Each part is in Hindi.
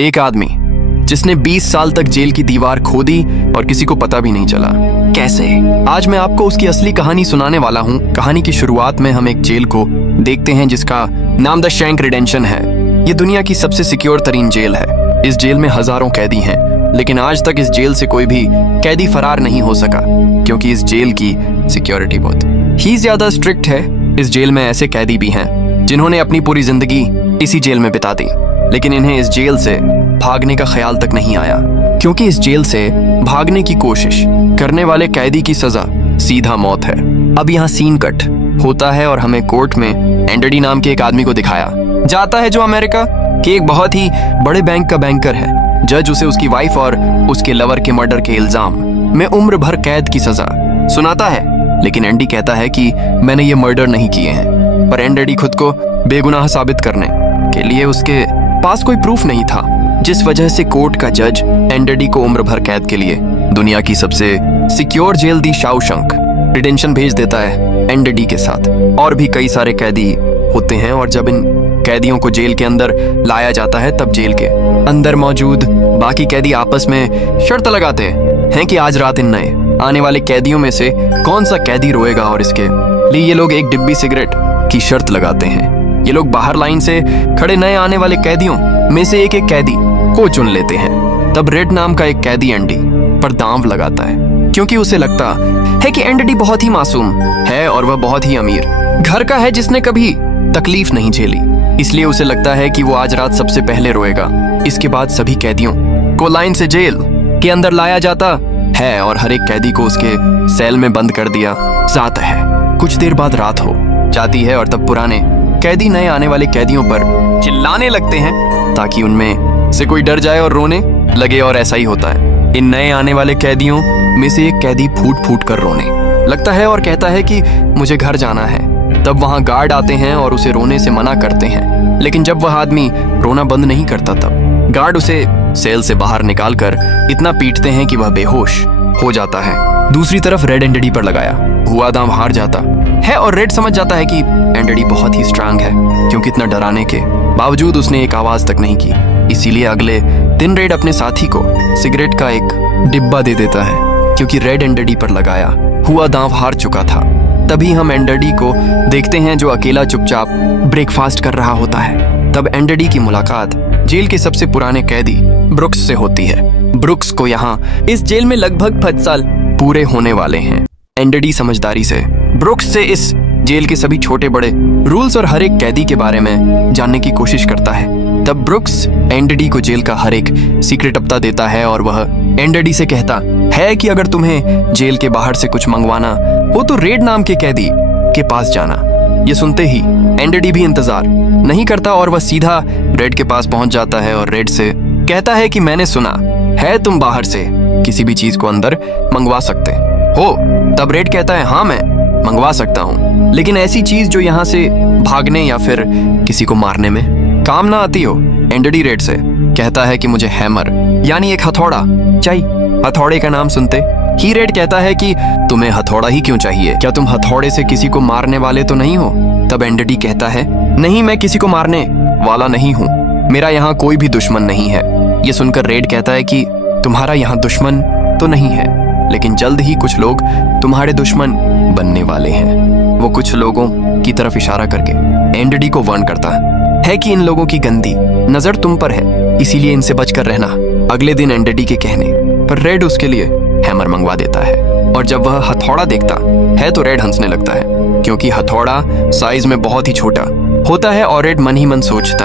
एक आदमी जिसने 20 साल तक जेल की दीवार खोदी और किसी को पता भी नहीं चला। कैसे? आज मैं आपको उसकी असली कहानी सुनाने वाला हूँ। कहानी की शुरुआत में हम एक जेल को देखते हैं जिसका नाम द शैंक रिडेंशन है। ये दुनिया की सबसे सिक्योर तरीन जेल है। इस जेल में हजारों कैदी हैं, लेकिन आज तक इस जेल से कोई भी कैदी फरार नहीं हो सका, क्योंकि इस जेल की सिक्योरिटी बहुत ही ज्यादा स्ट्रिक्ट है। इस जेल में ऐसे कैदी भी हैं जिन्होंने अपनी पूरी जिंदगी इसी जेल में बिता दी, लेकिन इन्हें इस जेल से भागने का ख्याल तक नहीं आया, क्योंकि इस जेल से भागने की कोशिश करने वाले कैदी की सजा सीधा मौत है। अब यहाँ सीन कट होता है और हमें कोर्ट में एंडरडी नाम के एक आदमी को दिखाया जाता है, जो अमेरिका के एक बहुत ही बड़े बैंक का बैंकर है। जज उसे उसकी वाइफ और उसके लवर के मर्डर के इल्जाम में उम्र भर कैद की सजा सुनाता है, लेकिन एंडी कहता है कि मैंने ये मर्डर नहीं किए हैं। पर एंडरडी खुद को बेगुनाह साबित करने के लिए उसके पास कोई प्रूफ नहीं था, जिस वजह से कोर्ट का जज एंडरडी को उम्र भर कैद के लिए दुनिया की सबसे सिक्योर जेल दी शाउशंक रिडेंशन भेज देता है एंडरडी के साथ। और भी कई सारे कैदी होते हैं, और जब इन कैदियों को जेल के अंदर लाया जाता है तब जेल के अंदर मौजूद बाकी कैदी आपस में शर्त लगाते हैं कि आज रात इन नए आने वाले कैदियों में से कौन सा कैदी रोएगा, और इसके लिए ये लोग एक डिब्बी सिगरेट की शर्त लगाते हैं। ये लोग बाहर लाइन से खड़े नए आने वाले कैदियों में से एक एक कैदी को चुन लेते हैं। तब रेड नाम का एक कैदी एंडी पर दांव लगाता है, क्योंकि उसे लगता है कि एंडी बहुत ही मासूम है और वह बहुत ही अमीर घर का है, जिसने कभी तकलीफ नहीं झेली। इसलिए उसे लगता है कि वो आज रात सबसे पहले रोएगा। इसके बाद सभी कैदियों को लाइन से जेल के अंदर लाया जाता है और हर एक कैदी को उसके सेल में बंद कर दिया जाता है। कुछ देर बाद रात हो जाती है और तब पुराने कैदी नए आने वाले कैदियों पर चिल्लाने लगते हैं ताकि उनमें से कोई डर जाए और रोने लगे, और ऐसा ही होता है। इन नए आने वाले कैदियों में से एक कैदी फूट फूट कर रोने लगता है और कहता है कि मुझे घर जाना है। तब वहां गार्ड आते हैं और उसे रोने से मना करते हैं, लेकिन जब वह आदमी रोना बंद नहीं करता तब गार्ड उसे सेल से बाहर निकालकर इतना पीटते हैं कि वह बेहोश हो जाता है। दूसरी तरफ रेड एंडरडी पर लगाया हुआ दांव हार जाता है और रेड समझ जाता है कि एंडरडी बहुत ही स्ट्रांग है, क्योंकि इतना डराने के बावजूद उसने एक आवाज तक नहीं की। इसीलिए अगले दिन रेड अपने साथी को सिगरेट का एक डिब्बा दे देता है, क्योंकि रेड एंडरडी पर लगाया हुआ दांव हार चुका था। तभी हम एंडरडी को देखते हैं जो अकेला चुपचाप ब्रेकफास्ट कर रहा होता है। तब एंडरडी की मुलाकात जेल के सबसे पुराने कैदी ब्रुक्स से होती है। ब्रुक्स को यहाँ इस जेल में लगभग 5 साल पूरे होने वाले हैं। एंडरडी समझदारी से ब्रुक्स से इस जेल के सभी छोटे बड़े रूल्स और हर एक कैदी के बारे में जानने की कोशिश करता है। तब ब्रुक्स एंडरडी को जेल का हर एक सीक्रेट पता देता है और वह एंडरडी से कहता है कि अगर तुम्हें जेल के बाहर से कुछ मंगवाना हो तो रेड नाम के कैदी के पास जाना। ये सुनते ही एंडरडी भी इंतजार नहीं करता और वह सीधा रेड के पास पहुंच जाता है और रेड से कहता है कि मैंने सुना है तुम बाहर से किसी भी चीज को अंदर मंगवा सकते हो। तब रेड कहता है हाँ, मैं मंगवा सकता हूँ, लेकिन ऐसी चीज जो यहाँ से भागने या फिर किसी को मारने में काम ना आती हो। एंडरडी रेड से कहता है कि मुझे हैमर यानी एक हथौड़ा चाहिए। हथौड़े का नाम सुनते ही रेड कहता है कि तुम्हें हथौड़ा ही क्यों चाहिए, क्या तुम हथौड़े से किसी को मारने वाले तो नहीं हो? तब एंडरडी कहता है नहीं, मैं किसी को मारने वाला नहीं हूँ, मेरा यहाँ कोई भी दुश्मन नहीं है। ये सुनकर रेड कहता है कि तुम्हारा यहाँ दुश्मन तो नहीं है, लेकिन जल्द ही कुछ लोग तुम्हारे दुश्मन बनने वाले हैं। वो कुछ लोगों की तरफ इशारा करके एंडरडी को वार्न करता है कि इन लोगों की गंदी नजर तुम पर है, इसीलिए इनसे बचकर रहना। अगले दिन एंडरडी के कहने पर रेड उसके लिए हैमर मंगवा देता है, और जब वह हथौड़ा देखता है तो रेड हंसने लगता है, क्योंकि हथौड़ा साइज में बहुत ही छोटा होता है। और रेड मन ही मन सोचता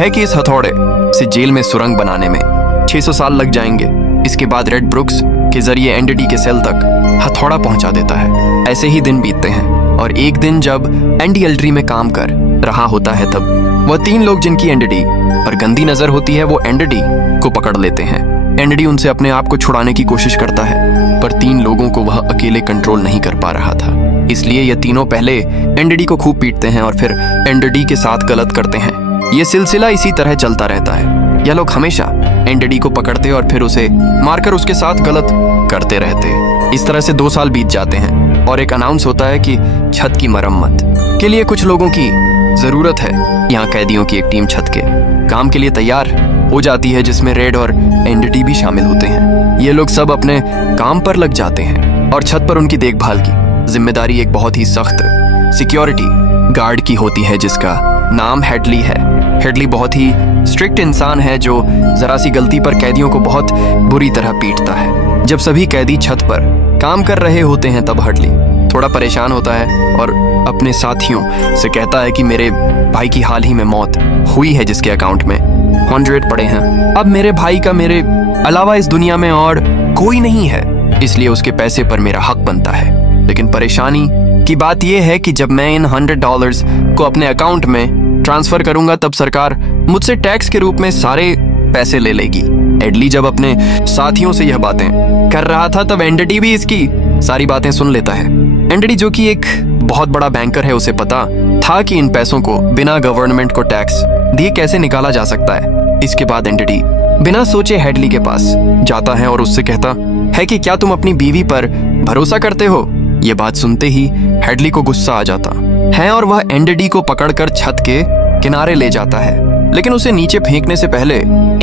है कि इस हथौड़े से जेल में सुरंग बनाने में 600 साल लग जाएंगे। इसके बाद रेड ब्रुक्स के जरिए एंडरडी के सेल तक हथौड़ा पहुंचा देता है। ऐसे ही दिन बीतते हैं, और एक दिन जब एंडी एल्ड्री में काम कर रहा होता है तब वह 3 लोग जिनकी एंडरडी पर गंदी नजर होती है वो एंडरडी को पकड़ लेते हैं। एंडरडी उनसे अपने आप को छुड़ाने की कोशिश करता है, पर 3 लोगों को वह अकेले कंट्रोल नहीं कर पा रहा था। इसलिए ये तीनों पहले एंडरडी को खूब पीटते हैं और फिर एंडरडी के साथ गलत करते हैं। ये सिलसिला इसी तरह चलता रहता है। यह लोग हमेशा एंडरडी को पकड़ते और फिर उसे मारकर उसके साथ गलत करते रहते। इस तरह से 2 साल बीत जाते हैं और एक अनाउंस होता है कि छत की मरम्मत के लिए कुछ लोगों की जरूरत है। यहाँ कैदियों की एक टीम छत के काम के लिए तैयार हो जाती है जिसमें रेड और एनडीटी भी शामिल होते हैं। ये लोग सब अपने काम पर लग जाते हैं और छत पर उनकी देखभाल की जिम्मेदारी एक बहुत ही सख्त सिक्योरिटी गार्ड की होती है जिसका नाम हेडली है। हेडली बहुत ही स्ट्रिक्ट इंसान है जो जरा सी गलती पर कैदियों को बहुत बुरी तरह पीटता है। जब सभी कैदी छत पर काम कर रहे होते हैं तब हेडली थोड़ा परेशान होता है और अपने साथियों से कहता है कि मेरे भाई की हाल ही में मौत हुई है जिसके अकाउंट में 100 पड़े हैं। अब मेरे भाई का मेरे अलावा इस दुनिया में और कोई नहीं है, इसलिए उसके पैसे पर मेरा हक बनता है। लेकिन परेशानी की बात यह है कि जब मैं इन $100 को अपने अकाउंट में ट्रांसफर करूंगा तब सरकार मुझसे टैक्स के रूप में सारे पैसे ले लेगी। एडली जब अपने साथियों से यह बातें कर रहा था तब एनडीटी भी इसकी सारी बातें सुन लेता है। एनडीटी जो कि एक बहुत बड़ा बैंकर है, उसे पता था कि इन पैसों को बिना गवर्नमेंट को टैक्स दिए कैसे निकाला जा सकता है। इसके बाद एनडीटी बिना सोचे हेडली के पास जाता है और उससे कहता है कि क्या तुम अपनी बीवी पर भरोसा करते हो। ये बात सुनते ही हेडली को गुस्सा आ जाता है और वह एनडीटी को पकड़कर छत के किनारे ले जाता है, लेकिन उसे नीचे फेंकने से पहले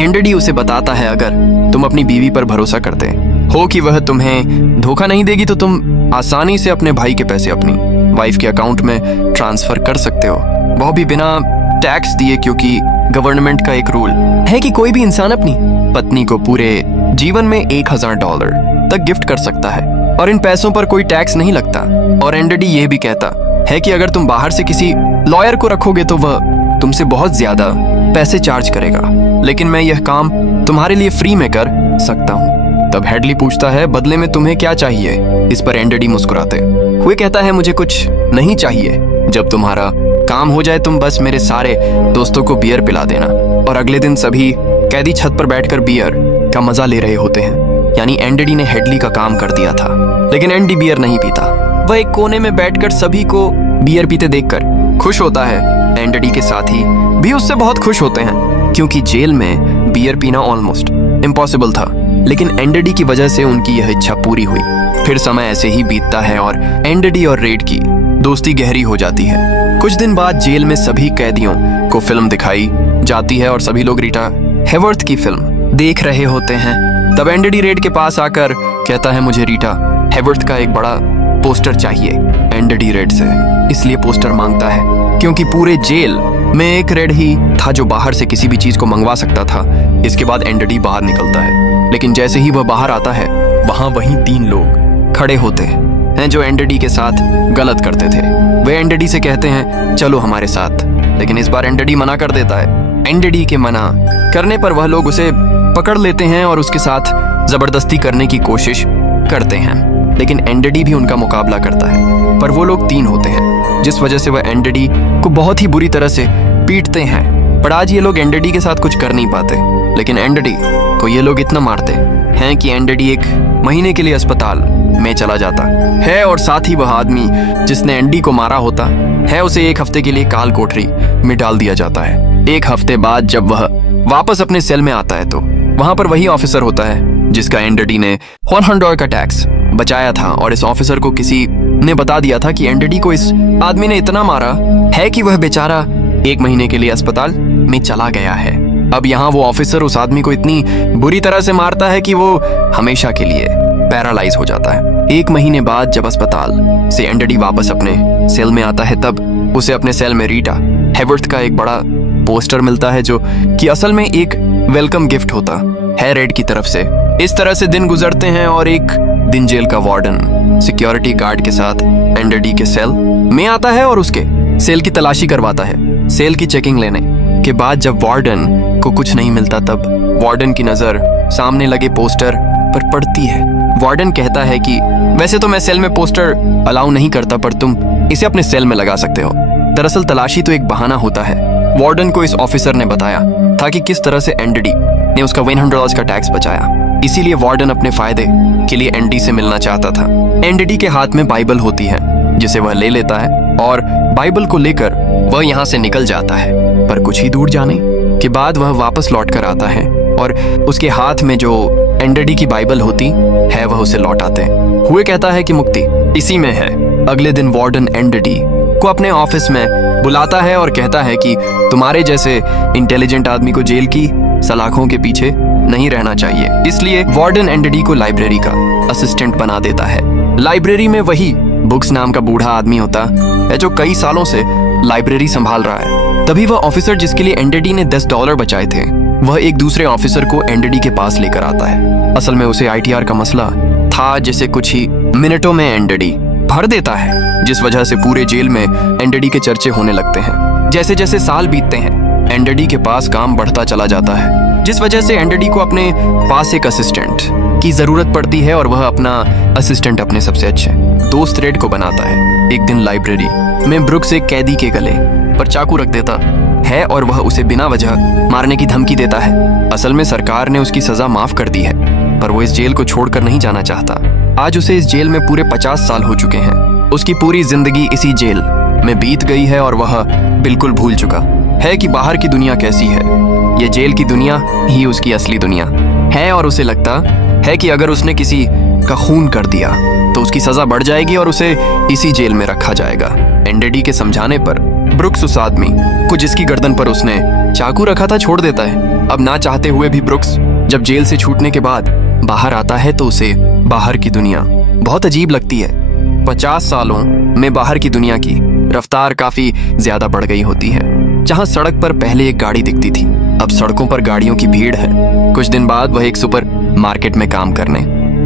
एनडीटी उसे बताता है अगर तुम अपनी बीवी पर भरोसा करते हो कि वह तुम्हें धोखा नहीं देगी तो तुम आसानी से अपने भाई के पैसे अपनी वाइफ के अकाउंट में ट्रांसफर कर सकते हो, वह भी बिना टैक्स दिए, क्योंकि गवर्नमेंट का एक रूल है कि कोई भी इंसान अपनी पत्नी को पूरे जीवन में $1000 तक गिफ्ट कर सकता है और इन पैसों पर कोई टैक्स नहीं लगता। और एनडीटी यह भी कहता है कि अगर तुम बाहर से किसी लॉयर को रखोगे तो वह तुमसे बहुत ज्यादा पैसे चार्ज करेगा, लेकिन मैं यह काम तुम्हारे लिए फ्री में कर सकता हूँ। तब हेडली पूछता है बदले में तुम्हें क्या चाहिए। इस पर एनडीटी मुस्कुराते हुए कहता है मुझे कुछ नहीं चाहिए, जब तुम्हारा काम हो जाए तुम बस मेरे सारे दोस्तों को बियर पिला देना। और अगले दिन सभी कैदी छत पर बैठकर बियर का मजा ले रहे होते हैं, यानी एनडीटी ने हेडली का काम कर दिया था। लेकिन एनडी बियर नहीं पीता, वह एक कोने में बैठकर सभी को बियर पीते देखकर खुश होता है। एनडीटी के साथी भी उससे बहुत खुश होते हैं क्योंकि जेल में बियर पीना ऑलमोस्ट इम्पॉसिबल था, लेकिन एनडीटी की वजह से उनकी यह इच्छा पूरी हुई। फिर समय ऐसे ही बीतता है और एनडीटी और रेड की दोस्ती गहरी हो जाती है। कुछ दिन बाद जेल में सभी कैदियों को फिल्म दिखाई जाती है और सभी लोग रीटा हेवर्थ की फिल्म देख रहे होते हैं। तब एनडीटी रेड के पास आकर कहता है मुझे रीटा हेवर्थ का एक बड़ा पोस्टर चाहिए। एनडीटी रेड से इसलिए पोस्टर मांगता है क्योंकि पूरे जेल में एक रेड ही था जो बाहर से किसी भी चीज को मंगवा सकता था। इसके बाद एनडीटी बाहर निकलता है, लेकिन जैसे ही वह बाहर आता है वहां वहीं 3 लोग खड़े होते हैं जो एनडीटी के साथ गलत करते थे। वे एनडीटी से कहते हैं चलो हमारे साथ, लेकिन इस बार एनडीटी मना कर देता है। एनडीटी के मना करने पर वह लोग उसे पकड़ लेते हैं और उसके साथ जबरदस्ती करने की कोशिश करते हैं, लेकिन एनडीटी भी उनका मुकाबला करता है। पर वो लोग 3 होते हैं जिस वजह से वह एनडीटी को बहुत ही बुरी तरह से पीटते हैं। पर आज ये लोग एनडीटी के साथ कुछ कर नहीं पाते, लेकिन एनडीटी को ये लोग इतना मारते हैं कि एनडीटी 1 महीने के लिए अस्पताल में चला जाता है और साथ ही वह आदमी जिसने एनडी को मारा होता है उसे 1 हफ्ते के लिए काल कोठरी में डाल दिया जाता है। 1 हफ्ते बाद जब वह वापस अपने सेल में आता है तो वहां पर वही ऑफिसर होता है जिसका एनडीटी ने $100 का टैक्स बचाया था, और इस ऑफिसर को किसी ने बता दिया था कि एनडीटी को इस आदमी ने इतना मारा है कि वह बेचारा 1 महीने के लिए अस्पताल में चला गया है। अब यहाँ वो ऑफिसर उस आदमी को इतनी बुरी तरह से मारता है कि वो हमेशा के लिए पैरालाइज हो जाता है। 1 महीने बाद जब अस्पताल से एनडीटी वापस अपने सेल में आता है तब उसे अपने सेल में रीटा हेवर्थ का एक बड़ा पोस्टर मिलता है जो कि असल में एक वेलकम गिफ्ट होता है रेड की तरफ से। इस तरह से दिन गुजरते हैं और एक दिन जेल का वार्डन सिक्योरिटी गार्ड के साथ एनडीटी के सेल में आता है और उसके सेल की तलाशी करवाता है। सेल की चेकिंग लेने के बाद जब वार्डन को कुछ नहीं मिलता तब वार्डन की नजर सामने लगे पोस्टर पर पड़ती है। वार्डन कहता है कि वैसे तो मैं सेल में पोस्टर अलाउ नहीं करता, पर तुम इसे अपने सेल में लगा सकते हो। दरअसल तलाशी तो एक बहाना होता है। वार्डन को इस ऑफिसर ने बताया था कि किस तरह से एनडीटी ने उसका $100 का टैक्स बचाया, इसीलिए वार्डन अपने फायदे के लिए एनडी से मिलना चाहता था। एनडीटी के हाथ में बाइबल होती है जिसे वह ले लेता है और बाइबल को लेकर वह यहाँ से निकल जाता है। पर कुछ ही दूर जाने के बाद वह वापस लौट कर आता है और उसके हाथ में जो एनडीटी की बाइबल होती है वह उसे लौटाते हुए कहता है कि मुक्ति इसी में है। अगले दिन वार्डन एनडीटी को अपने ऑफिस में बुलाता है और कहता है कि तुम्हारे जैसे इंटेलिजेंट आदमी को जेल की सलाखों के पीछे नहीं रहना चाहिए। इसलिए वार्डन एंडडी को लाइब्रेरी का असिस्टेंट बना देता है। लाइब्रेरी में वही बुक्स नाम का बूढ़ा आदमी होता है जो कई सालों से लाइब्रेरी संभाल रहा है। तभी वह ऑफिसर जिसके लिए एंडडी ने $10 बचाए थे, वह एक दूसरे ऑफिसर को एंडडी के पास लेकर आता है। असल में उसे ITR का मसला था, जिसे कुछ ही मिनटों में एंडडी भर देता है, जिस वजह से पूरे जेल में एंडडी के चर्चे होने लगते हैं। जैसे जैसे साल बीतते हैं, एंडडी के पास काम बढ़ता चला जाता है, जिस वजह से एंडडी को अपने पास एक असिस्टेंट की जरूरत पड़ती है और वह अपना असिस्टेंट अपने सबसे अच्छे दोस्त रेड को बनाता है। एक दिन लाइब्रेरी में ब्रुक्स एक कैदी के गले पर चाकू रख देता है और वह उसे बिना वजह मारने की धमकी देता है। असल में सरकार ने उसकी सजा माफ कर दी है, पर वो इस जेल को छोड़कर नहीं जाना चाहता। आज उसे इस जेल में पूरे 50 साल हो चुके हैं। उसकी पूरी जिंदगी इसी जेल में बीत गई है और वह बिल्कुल भूल चुका है कि बाहर की दुनिया कैसी है। ये जेल की दुनिया ही उसकी असली दुनिया है और उसे लगता है कि अगर उसने किसी का खून कर दिया तो उसकी सजा बढ़ जाएगी और उसे इसी जेल में रखा जाएगा। एंडडी के समझाने पर ब्रुक्स उस आदमी को जिसकी गर्दन पर उसने चाकू रखा था छोड़ देता है। अब ना चाहते हुए भी ब्रुक्स जब जेल से छूटने के बाद बाहर आता है तो उसे बाहर की दुनिया बहुत अजीब लगती है। 50 सालों में बाहर की दुनिया की रफ्तार काफी ज्यादा बढ़ गई होती है। जहां सड़क पर पहले एक गाड़ी दिखती थी, अब सड़कों पर गाड़ियों की भीड़ है। कुछ दिन बाद वह एक सुपर मार्केट में काम करने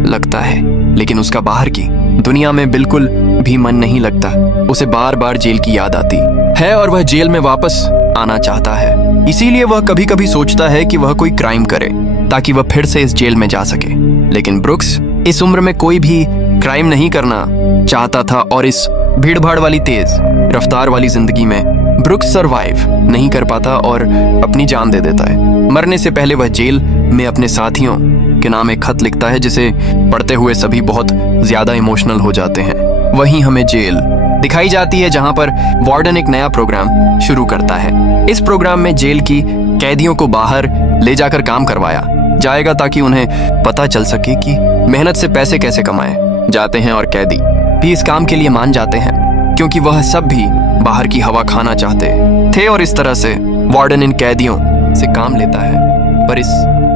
लगता है, लेकिन उसका बाहर की दुनिया में बिल्कुल भी मन नहीं लगता। उसे बार बार जेल की याद आती है और वह जेल में वापस आना चाहता है। इसीलिए वह कभी कभी सोचता है कि वह कोई क्राइम करे ताकि वह फिर से इस जेल में जा सके। लेकिन ब्रुक्स इस उम्र में कोई भी क्राइम नहीं करना चाहता था और इस भीड़ भाड़ वाली तेज रफ्तार वाली जिंदगी में ब्रुक्स सरवाइव नहीं कर पाता और अपनी जान दे देता है। मरने से पहले वह जेल में अपने साथियों के नाम एक खत लिखता है, जिसे पढ़ते हुए सभी बहुत ज्यादा इमोशनल हो जाते हैं। वहीं हमें जेल दिखाई जाती है जहां पर वार्डन एक नया प्रोग्राम शुरू करता है। इस प्रोग्राम में जेल की कैदियों को बाहर ले जाकर काम करवाया जाएगा ताकि उन्हें पता चल सके कि मेहनत से पैसे कैसे कमाए जाते हैं, और कैदी भी इस काम के लिए मान जाते हैं क्योंकि वह सब भी बाहर की हवा खाना चाहते थे। और इस तरह से वार्डन इन कैदियों से काम लेता है। पर इस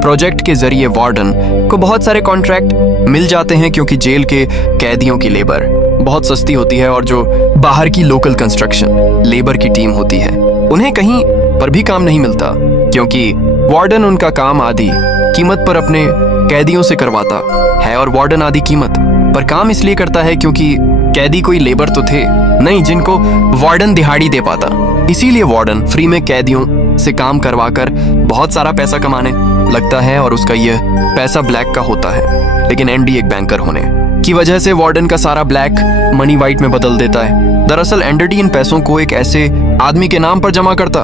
प्रोजेक्ट के जरिए वार्डन को बहुत सारे कॉन्ट्रैक्ट मिल जाते हैं क्योंकि जेल के कैदियों की लेबर बहुत सस्ती होती है और जो बाहर की लोकल कंस्ट्रक्शन लेबर की टीम होती है उन्हें कहीं पर भी काम नहीं मिलता, क्योंकि वार्डन उनका काम आधी कीमत पर अपने कैदियों से करवाता है। और वार्डन आधी कीमत पर काम इसलिए करता है क्योंकि कैदी कोई लेबर तो थे नहीं जिनको वार्डन दिहाड़ी दे पाता। इसीलिए वार्डन फ्री में कैदियों से काम करवाकर बहुत सारा पैसा कमाने लगता है और उसका यह पैसा ब्लैक का होता है। लेकिन एंडी एक बैंकर होने की वजह से वार्डन का सारा ब्लैक मनी व्हाइट में बदल देता है। दरअसल एंडी इन पैसों को एक ऐसे आदमी के नाम पर जमा करता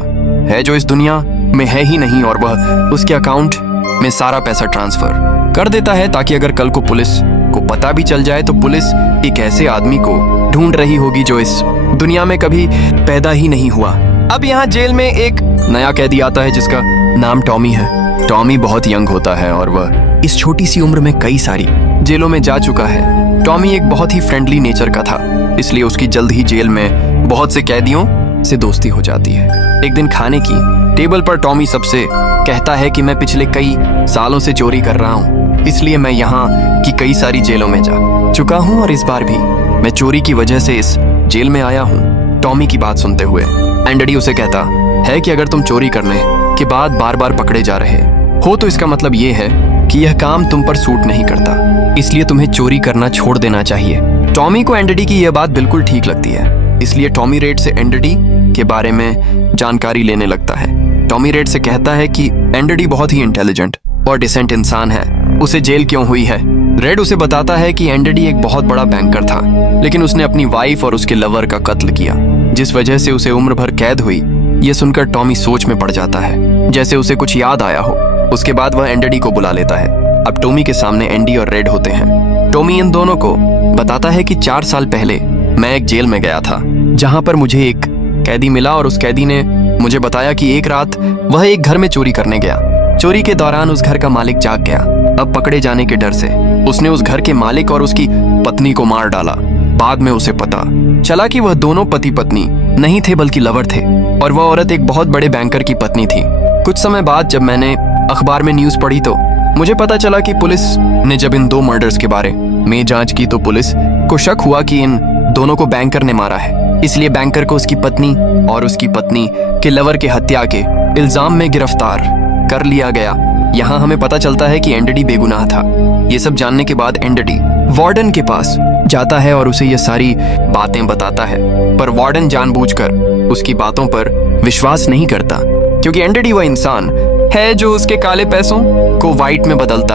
है जो इस दुनिया में है ही नहीं, और वह उसके अकाउंट में सारा पैसा ट्रांसफर कर देता है ताकि अगर कल को पुलिस को पता भी चल जाए तो पुलिस एक ऐसे आदमी को ढूंढ रही होगी जो इस दुनिया में कभी पैदा ही नहीं हुआ। अब यहाँ जेल में एक नया कैदी आता है जिसका नाम टॉमी है। टॉमी बहुत यंग होता है और वह इस छोटी सी उम्र में कई सारी जेलों में जा चुका है। टॉमी एक बहुत ही फ्रेंडली नेचर का था, इसलिए उसकी जल्द ही जेल में बहुत से कैदियों से दोस्ती हो जाती है। एक दिन खाने की टेबल पर टॉमी सबसे कहता है कि मैं पिछले कई सालों से चोरी कर रहा हूँ, इसलिए मैं यहाँ की कई सारी जेलों में जा चुका हूँ और इस बार भी मैं चोरी की वजह से इस जेल में आया हूँ। टॉमी की बात सुनते हुए एंडी उसे कहता है कि अगर तुम चोरी करने के बाद बार बार पकड़े जा रहे हो तो इसका मतलब ये है कि यह काम तुम पर सूट नहीं करता, इसलिए तुम्हें चोरी करना छोड़ देना चाहिए। टॉमी को एंडी की यह बात बिल्कुल ठीक लगती है, इसलिए टॉमी रेड से एंडी के बारे में जानकारी लेने लगता है। टॉमी रेड से कहता है कि एंडी बहुत ही इंटेलिजेंट और डिसेंट इंसान है, उसे जेल क्यों हुई है। रेड उसे बताता है कि एंडी एक बहुत बड़ा बैंकर था, लेकिन उसने अपनी वाइफ और उसके लवर का कत्ल किया, जिस वजह से उसे उम्र भर कैद हुई। यह सुनकर टॉमी सोच में पड़ जाता है, जैसे उसे कुछ याद आया हो। उसके बाद वह एंडी को बुला लेता है। अब टॉमी के सामने एंडी और रेड होते हैं। टॉमी इन दोनों को बताता है कि 4 साल पहले मैं एक जेल में गया था, जहां पर मुझे एक कैदी मिला और उस कैदी ने मुझे बताया कि एक रात वह एक घर में चोरी करने गया। चोरी के दौरान उस घर का मालिक जाग गया। अब पकड़े जाने के डर से उसने उस घर के मालिक और उसकी पत्नी को मार डाला। बाद में उसे पता चला कि वह दोनों पति पत्नी नहीं थे बल्कि लवर थे, और वह औरत एक बहुत बड़े बैंकर की पत्नी थी। कुछ समय बाद जब मैंने अखबार में न्यूज पढ़ी तो मुझे पता चला कि पुलिस ने जब इन 2 मर्डर्स के बारे में जांच की तो पुलिस को शक हुआ कि इन दोनों को बैंकर ने मारा है। इसलिए बैंकर को उसकी पत्नी और उसकी पत्नी के लवर के हत्या के इल्जाम में गिरफ्तार कर लिया गया। यहाँ हमें पता चलता है कि एंडडी बेगुनाह था। ये सब जानने के बाद एंडडी वार्डन के पास जाता है और उसे ये सारी बातें बताता है, पर वार्डन जानबूझकर उसकी बातों पर विश्वास नहीं करता, क्योंकि एंडडी वह इंसान है जो उसके काले पैसों को वाइट में बदलता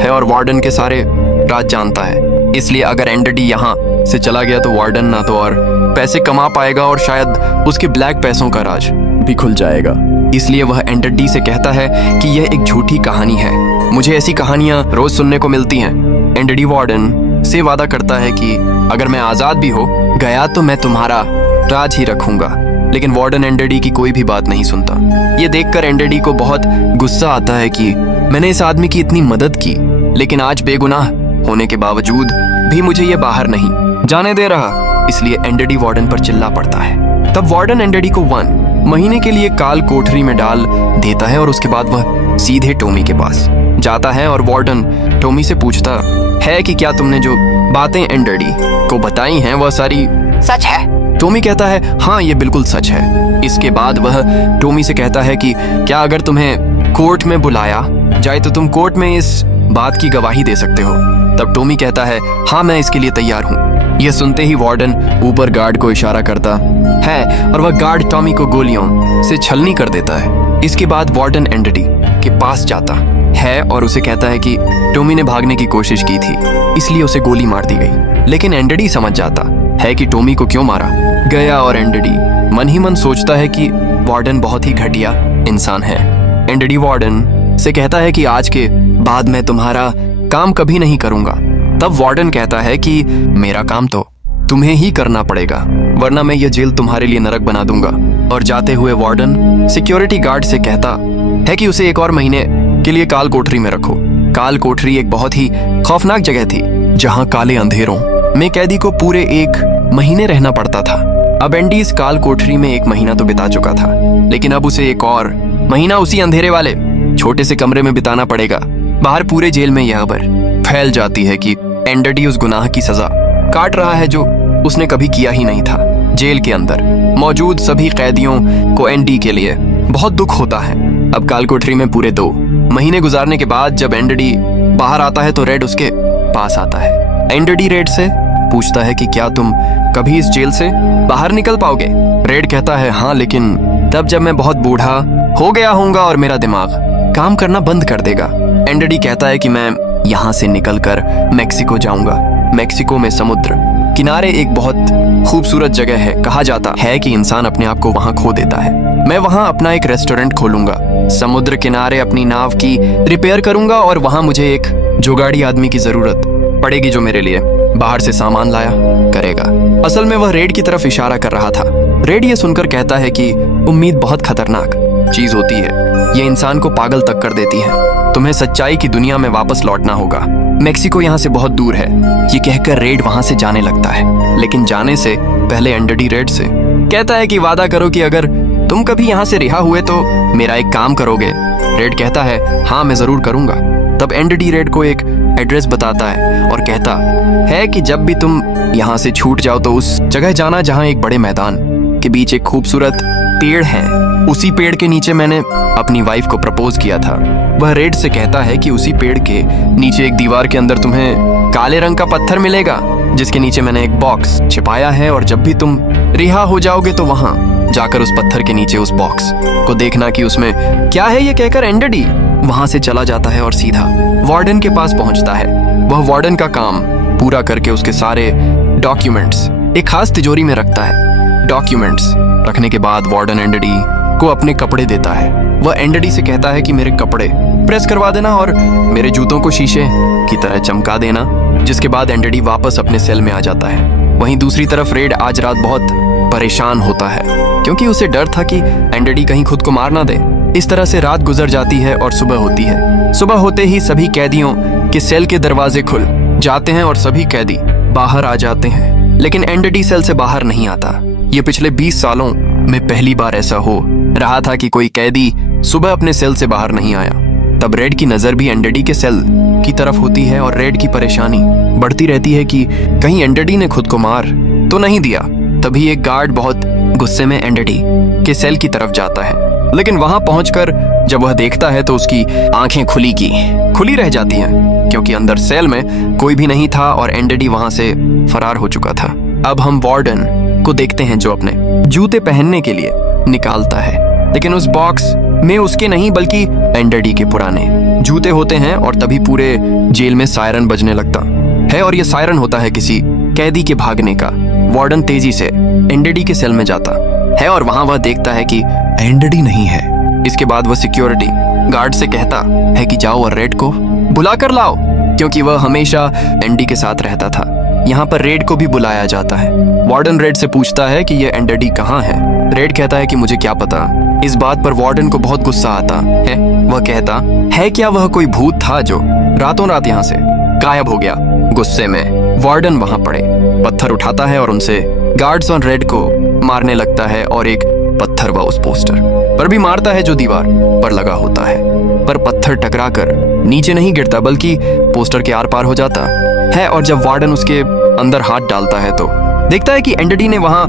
है और वार्डन के सारे राज जानता है। इसलिए अगर एंडडी यहाँ से चला गया तो वार्डन ना तो और पैसे कमा पाएगा और शायद उसके ब्लैक पैसों का राज भी खुल जाएगा। इसलिए वह एंडडी से कहता है कि यह एक झूठी कहानी है, मुझे ऐसी कहानियां रोज सुनने को मिलती हैं। एंडडी वार्डन से वादा करता है कि अगर मैं आजाद भी हो गया तो मैं तुम्हारा राज ही रखूंगा, लेकिन वार्डन एंडडी की कोई भी बात नहीं सुनता। ये देखकर एंडडी को बहुत गुस्सा आता है कि मैंने इस आदमी की इतनी मदद की, लेकिन आज बेगुनाह होने के बावजूद भी मुझे ये बाहर नहीं जाने दे रहा। इसलिए एंडडी वार्डन पर चिल्ला पड़ता है। तब वार्डन एंडडी को 1 महीने के लिए काल कोठरी में डाल देता है और उसके बाद वह सीधे टॉमी के पास जाता है और वार्डन टॉमी से पूछता है कि क्या तुमने जो बातें एंडडी को बताई हैं वह सारी सच है? टॉमी कहता है हाँ ये बिल्कुल सच है। इसके बाद वह टॉमी से कहता है कि क्या अगर तुम्हें कोर्ट में बुलाया जाए तो तुम कोर्ट में इस बात की गवाही दे सकते हो। तब टॉमी कहता है हाँ मैं इसके लिए तैयार हूँ। यह सुनते ही वार्डन ऊपर गार्ड को इशारा करता है और वह गार्ड टॉमी को गोलियों से छलनी कर देता है। इसके बाद वार्डन एंडडी के पास जाता है और उसे कहता है कि टॉमी ने भागने की कोशिश की थी इसलिए उसे गोली मार दी गई, लेकिन एंडडी समझ जाता है कि टॉमी को क्यों मारा गया और एंडडी मन ही मन सोचता है कि वार्डन बहुत ही घटिया इंसान है। एंडडी वार्डन से कहता है कि आज के बाद मैं तुम्हारा काम कभी नहीं करूंगा। तब वार्डन कहता है कि मेरा काम तो तुम्हें ही करना पड़ेगा, वरना मैं ये जेल तुम्हारे लिए नरक बना दूंगा। और जाते हुए वार्डन सिक्योरिटी गार्ड से कहता है कि उसे 1 और महीने के लिए काल कोठरी में रखो। काल कोठरी एक बहुत ही खौफनाक जगह थी जहां काले अंधेरों में कैदी को पूरे 1 महीने रहना पड़ता था। अब एंडी इस काल कोठरी में 1 महीना तो बिता चुका था, लेकिन अब उसे 1 और महीना उसी अंधेरे वाले छोटे से कमरे में बिताना पड़ेगा। बाहर पूरे जेल में यह खबर फैल जाती है कि एंडडी उस गुनाह की सजा काट रहा है जो उसने कभी किया ही नहीं था। जेल के अंदर मौजूद सभी कैदियों को एंडी के लिए बहुत दुख होता है। अब काल कोठरी में पूरे 2 महीने गुजारने के बाद जब एंडडी बाहर आता है तो रेड उसके पास आता है। एंडडी रेड से पूछता है कि क्या तुम कभी इस जेल से बाहर निकल पाओगे। रेड कहता है हाँ, लेकिन तब जब मैं बहुत बूढ़ा हो गया होऊंगा और मेरा दिमाग काम करना बंद कर देगा। एंडडी कहता है कि मैं यहाँ से निकलकर मेक्सिको जाऊंगा। मेक्सिको में समुद्र किनारे एक बहुत खूबसूरत जगह है। कहा जाता है कि इंसान अपने आप को वहाँ खो देता है। मैं वहाँ अपना एक रेस्टोरेंट खोलूंगा, समुद्र किनारे अपनी नाव की रिपेयर करूंगा और वहाँ मुझे एक जुगाड़ी आदमी की जरूरत पड़ेगी जो मेरे लिए बाहर से सामान लाया करेगा। असल में वह रेड की तरफ इशारा कर रहा था। रेड ये सुनकर कहता है कि उम्मीद बहुत खतरनाक चीज होती है, ये इंसान को पागल तक कर देती है। तुम्हें सच्चाई की दुनिया में वापस लौटना होगा। मेक्सिको यहाँ से बहुत दूर है। ये कहकर रेड वहाँ से जाने लगता है, लेकिन जाने से पहले एंडडी रेड से कहता है कि वादा करो कि अगर तुम कभी यहाँ से रिहा हुए तो मेरा एक काम करोगे। रेड कहता है हाँ मैं जरूर करूंगा। तब एंडडी रेड को एक एड्रेस बताता है और कहता है कि जब भी तुम यहाँ से छूट जाओ तो उस जगह जाना जहाँ एक बड़े मैदान के बीच एक खूबसूरत पेड़ है। उसी पेड़ के नीचे मैंने अपनी वाइफ को प्रपोज किया था। वह रेड से कहता है कि उसी पेड़ के नीचे एक दीवार के अंदर तुम्हें काले रंग का पत्थर मिलेगा जिसके नीचे मैंने एक बॉक्स छिपाया है, और जब भी तुम रिहा हो जाओगे तो वहां जाकर उस पत्थर के नीचे उस बॉक्स को देखना कि उसमें क्या है। ये कहकर एंडडी वहां से चला जाता है और सीधा वार्डन के पास पहुंचता है। वह वार्डन का काम पूरा करके उसके सारे डॉक्यूमेंट्स एक खास तिजोरी में रखता है। डॉक्यूमेंट्स रखने के बाद वार्डन एंडडी को अपने कपड़े देता है। वह एंडडी से कहता है कि मेरे कपड़े प्रेस करवा देना और मेरे जूतों को शीशे की तरह चमका देना, जिसके बाद एंडडी वापस अपने सेल में आ जाता है। वहीं दूसरी तरफ रेड आज रात बहुत परेशान होता है क्योंकि उसे डर था कि एंडडी कहीं खुद को मार ना दे। इस तरह से रात गुजर जाती है और सुबह होती है। सुबह होते ही सभी कैदियों के सेल के दरवाजे खुल जाते हैं और सभी कैदी बाहर आ जाते हैं, लेकिन एंडडी सेल से बाहर नहीं आता। ये पिछले 20 सालों में पहली बार ऐसा हो रहा था कि कोई कैदी सुबह अपने सेल से बाहर नहीं आया। तब रेड की नजर भी एंडेडी के सेल की तरफ होती है और रेड की परेशानी बढ़ती रहती है कि कहीं एंडेडी ने खुद को मार तो नहीं दिया। तभी एक गार्ड बहुत गुस्से में एंडेडी के सेल की तरफ जाता है, लेकिन वहां पहुंचकर जब वह देखता है तो उसकी आंखें खुली रह जाती हैं, क्योंकि अंदर सेल में कोई भी नहीं था और एंडेडी वहां से फरार हो चुका था। अब हम वार्डन को देखते हैं जो अपने जूते पहनने के लिए निकालता है, लेकिन उस बॉक्स में उसके नहीं बल्कि एंडेडी के पुराने जूते होते हैं। और तभी पूरे जेल में सायरन बजने लगता है और यह सायरन होता है किसी कैदी के भागने का। वार्डन तेजी से एंडेडी के सेल में जाता है और वहां वह देखता है कि एंडेडी नहीं है। इसके बाद वह सिक्योरिटी गार्ड से कहता है कि जाओ और रेड को बुला कर लाओ, क्योंकि वह हमेशा एंडी के साथ रहता था। यहाँ पर रेड को भी बुलाया जाता है। वार्डन रेड से पूछता है कि यह एंडेडी कहाँ है। रेड कहता है कि मुझे क्या पता। इस बात पर वार्डन को बहुत गुस्सा आता है। वह कहता है क्या वह कोई भूत था जो रातों रात यहाँ से गायब हो गया। गुस्से में वार्डन वहां पड़े पत्थर उठाता है और उनसे गार्ड्स और रेड को मारने लगता है और एक पत्थर वह उस पोस्टर पर भी मारता है जो दीवार पर लगा होता है, पर पत्थर टकराकर नीचे नहीं गिरता बल्कि पोस्टर के आर पार हो जाता है। और जब वार्डन उसके अंदर हाथ डालता है तो देखता है कि एंडेडी ने वहां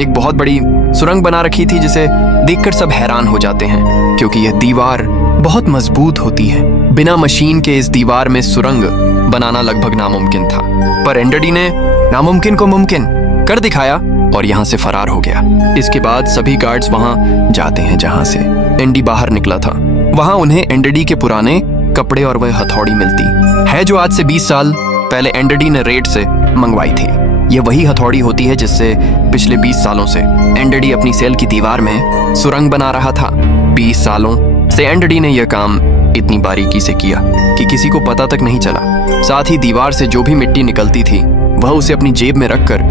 एक बहुत बड़ी सुरंग बना रखी थी, जिसे देखकर सब हैरान हो जाते हैं, क्योंकि यह दीवार बहुत मजबूत होती है। बिना मशीन के इस दीवार में सुरंग बनाना लगभग नामुमकिन था, पर एंडेडी ने नामुमकिन को मुमकिन कर दिखाया और यहाँ से फरार हो गया। इसके बाद सभी गार्ड्स वहां जाते हैं जहां से एंडी बाहर निकला था। वहां उन्हें एंडेडी के पुराने कपड़े और वह हथौड़ी मिलती है जो आज से 20 साल पहले एंडेडी ने रेड से मंगवाई थी। यह वही हथौड़ी होती है जिससे पिछले 20 सालों से एंडेडी अपनी सेल की दीवार में सुरंग बना रहा था। 20 सालों से एंडेडी ने यह काम इतनी बारीकी से किया कि किसी को पता तक नहीं चला। साथ ही दीवार से जो भी मिट्टी निकलती थी वह उसे अपनी जेब में रखकर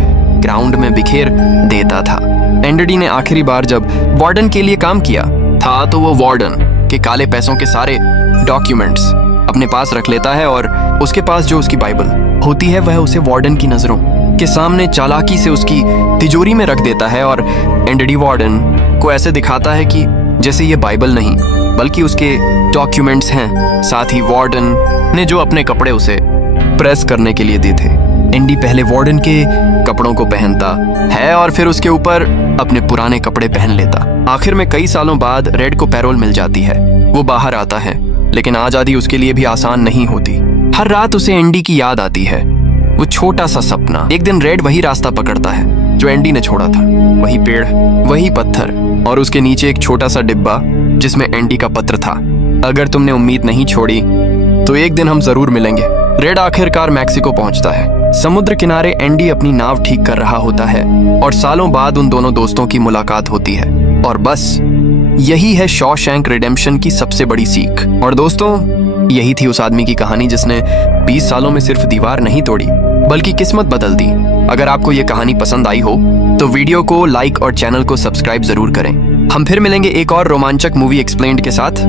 ग्राउंड में बिखेर देता था। एंडेडी ने आखिरी बार जब वार्डन के लिए काम किया था तो वो वार्डन के काले पैसों के सारे डॉक्यूमेंट्स अपने पास रख लेता है और उसके पास जो उसकी बाइबल होती है वह उसे वार्डन की नजरों के सामने चालाकी से उसकी तिजोरी में रख देता है। और एंडेडी वार्डन को ऐसे दिखाता है कि जैसे ये बाइबल नहीं बल्कि उसके डॉक्यूमेंट्स हैं। साथ ही वार्डन ने जो अपने कपड़े उसे प्रेस करने के लिए दिए थे, एंडी पहले वार्डन के कपड़ों को पहनता है और फिर उसके ऊपर अपने पुराने कपड़े पहन लेता। आखिर में कई सालों बाद रेड को पैरोल मिल जाती है। वो बाहर आता है, लेकिन आजादी उसके लिए भी आसान नहीं होती। हर रात उसे एंडी की याद आती है, वो छोटा सा सपना। एक दिन रेड वही रास्ता पकड़ता है जो एंडी ने छोड़ा था, वही पेड़, वही पत्थर और उसके नीचे एक छोटा सा डिब्बा जिसमें एंडी का पत्र था। अगर तुमने उम्मीद नहीं छोड़ी तो एक दिन हम जरूर मिलेंगे। रेड आखिरकार मैक्सिको पहुंचता है। समुद्र किनारे एंडी अपनी नाव ठीक कर रहा होता है और सालों बाद उन दोनों दोस्तों की मुलाकात होती है। और बस यही है शॉशैंक रिडेम्पशन की सबसे बड़ी सीख। और दोस्तों, यही थी उस आदमी की कहानी जिसने 20 सालों में सिर्फ दीवार नहीं तोड़ी बल्कि किस्मत बदल दी। अगर आपको ये कहानी पसंद आई हो तो वीडियो को लाइक और चैनल को सब्सक्राइब जरूर करें। हम फिर मिलेंगे एक और रोमांचक मूवी एक्सप्लेन्ड के साथ।